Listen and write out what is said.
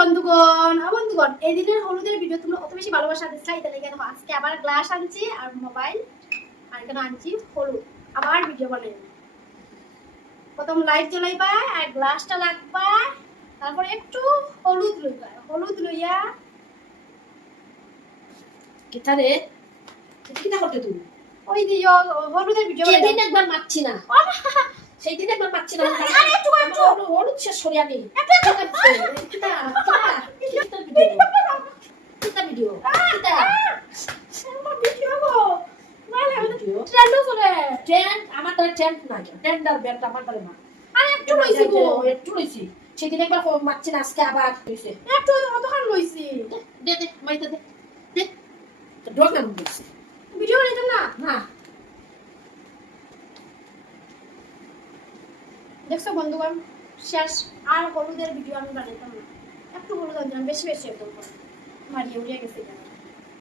বন্ধুগণ এই দিনের হলুদের ভিডিও তোমরা অত বেশি ভালোবাসা দিচ্ছ, এটা লেগে দেখো আজকে আবার গ্লাস আনছি আর মোবাইল আর এখানে আনছি হলুদ, আবার ভিডিও বানাই। প্রথম লাইট জ্বলাইবা আর গ্লাসটা লাগবা, তারপর একটু হলুদ লইবা, হলুদ লইয়া কিতারে কিতা করতে তুমি ওই দিও হলুদের ভিডিও বানাই। সেদিন একবার মারছি না, সেই দিন একবার মারছি না, আরে একটু একটু হলুদ শেষ করি আমি। কিতা ভিডিও কিতা ভিডিও গো মানে ভিডিও ট্রেন্ড চলে। ট্রেন্ড আমার দ্বারা ট্রেন্ড না, ট্রেন্ডার ব্যান্ড আমার দ্বারা না। আরে একটু লইছি গো, একটু লইছি, সেদিন একবার মারছি না, আজকে আবার লইছে। একটু অতখান লইছি। দে দে মাইতে দে দে তো ডর না বলছি ভিডিও বানাইতাম না। না। দেখছো বন্ধুগণ শেষ, আর হলুদের ভিডিও আমি বানাইতাম না। একটু হলুদ আনতাম, বেশি বেশি একদম মারিয়ে উড়িয়ে গেছে।